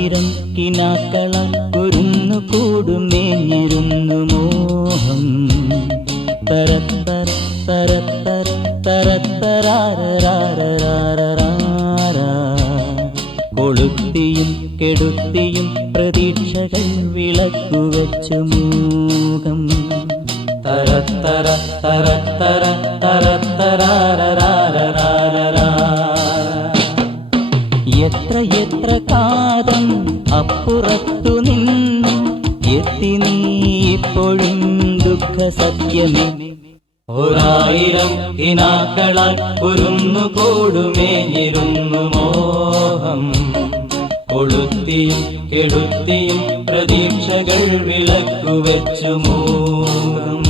ആയിരം കിനാക്കളക്കുരുന്നു കൂടുമേഞ്ഞിരുന്നു മോഹം. പരത്തര പരത്തര പരത്തരാരരാരരാരാരാ കൊളുത്തിയും കെടുത്തിയും പ്രതീക്ഷകൾ വിളക്കുവച്ചു മൂകം തരത്തര തരത്തര അപ്പുറത്തു നിൻ എത്തി നീ ഇപ്പോഴും ദുഃഖ സത്യമേ ഒരായിരം കിനാക്കളാൽ കുരുന്നു കൂടുമേഞ്ഞിരുന്നു മോഹം. കൊളുത്തിയും കെടുത്തിയും പ്രതീക്ഷകൾ വിളക്കുവച്ചു മൂഹം.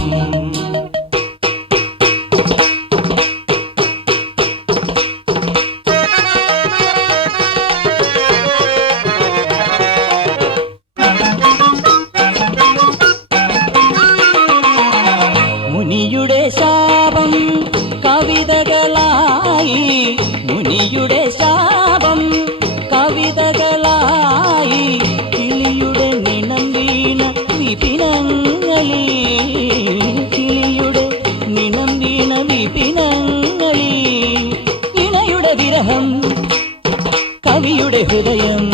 മുനിയുടെ ശാപം കവിതകളായി കിളിയുടെ നിണം വീണ വിപിനങ്ങളിൽ. കിളിയുടെ നിണം വീണ വിപിനങ്ങളിൽ. ഇണയുടെ വിരഹം കവിയുടെ ഹൃദയം.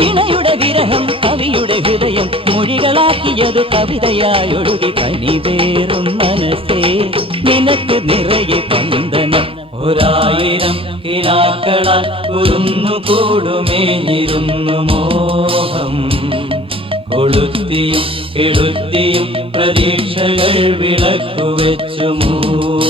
ഇണയുടെ വിരഹം കവിയുടെ ഹൃദയം. മൊഴികളാക്കിയത് കവിതയായൊഴുകി കനിവേറും മനസ്സേ. നിനക്ക് നിറയെ പന്തനം ഒരായിരം കിനാക്കളാൽ കുരുന്നു കൂടുമേഞ്ഞിരുന്നു മോഹം. കൊളുത്തിയും കെടുത്തിയും പ്രതീക്ഷകൾ വിളക്കുവെച്ചു മൂകം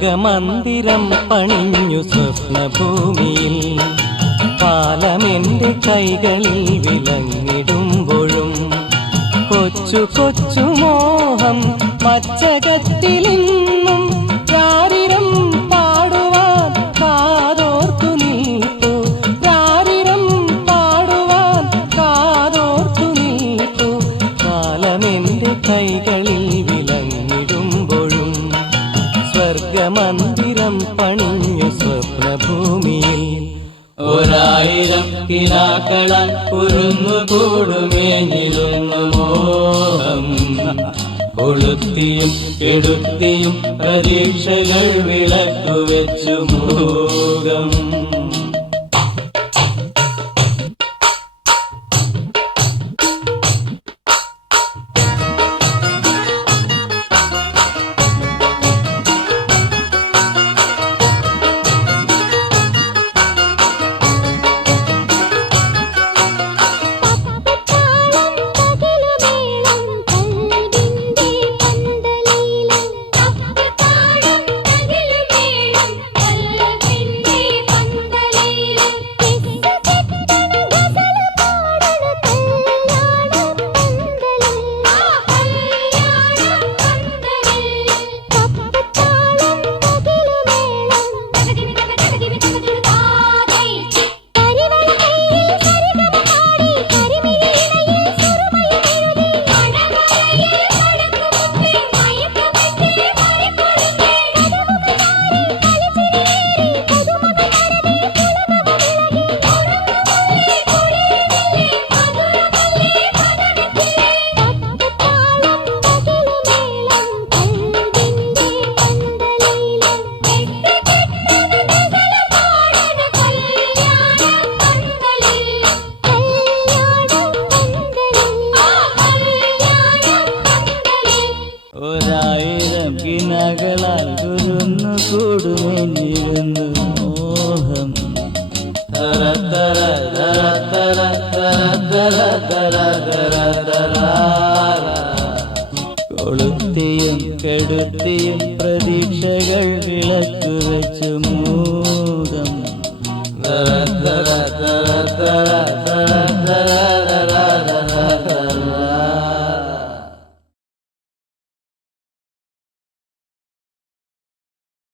സ്വർഗമന്ദിരം പണിഞ്ഞു സ്വപ്നഭൂമിയിൽ. പാലമെന്റെ കൈകളിൽ വിലങ്ങിടുമ്പോഴും കൊച്ചു കൊച്ചു മോഹം മച്ചകത്തിലിന്നും ചാരിരം പാടുവാൻ കാതോർത്തു നീട്ടു ചാരിരം പാടുവാൻ കാതോർത്തു നീട്ടു കാലമെന്റെ കൈകളിൽ വിലങ്ങിടുമ്പോഴും സ്വർഗമന്ദിരം പണിഞ്ഞു സ്വപ്നഭൂമിയിൽ ഒരായിരം കിനാക്കളാൽ കുരുന്നു കൂടുമേഞ്ഞിരുന്നു മോഹം. കൊളുത്തിയും കെടുത്തിയും പ്രതീക്ഷകൾ വിളക്കുവെച്ചു മൂകം കൂടുമെന്നിരുന്നു മോഹം. തര തര തര തര തര തര തര തര കൊളുത്തിയും കെടുത്തിയും പ്രതീക്ഷ